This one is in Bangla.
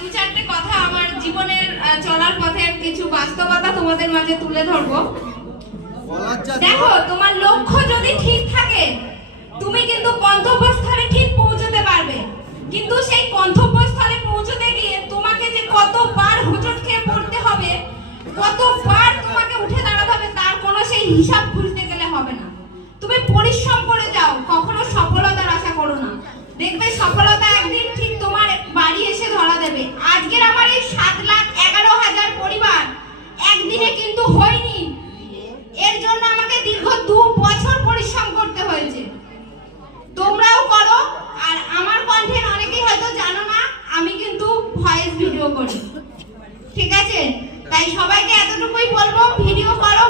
দু চারটে কথা আমার জীবনের চলার পথের কিছু বাস্তবতা তোমাদের মাঝে তুলে ধরবো। দেখো, তোমার লক্ষ্য যদি ঠিক থাকে তুমি কিন্তু গন্তব্যস্থলে ঠিক পৌঁছতে পারবে, কিন্তু সেই গন্তব্যস্থলে পৌঁছতে গিয়ে তোমাকে যে কতবার হোঁচট খেয়ে পড়তে হবে, কতবার তোমাকে উঠে দাঁড়াতে হবে, তার কোনো সেই হিসাব খুঁজতে গেলে হবে না। তুমি পরিশ্রম করে যাও, কখনো সফলতার আশা করো না। দেখবে সফলতা একদিন ঠিক তোমার বাড়ি এসে ধরা দেবে। আজকের আমার এই 7,11,000 পরিবার একদিনে কিন্তু হয়নি, এর জন্য আমাকে দীর্ঘ 2 বছর পরিশ্রম করতে হয়েছে। তোমরাও করো। আর আমার কন্টেন্ট অনেকেই হয়তো জানো না, আমি কিন্তু ভয়েস ভিডিও করি, ঠিক আছে? তাই সবাইকে এতটুকুই বলবো, ভিডিও করো,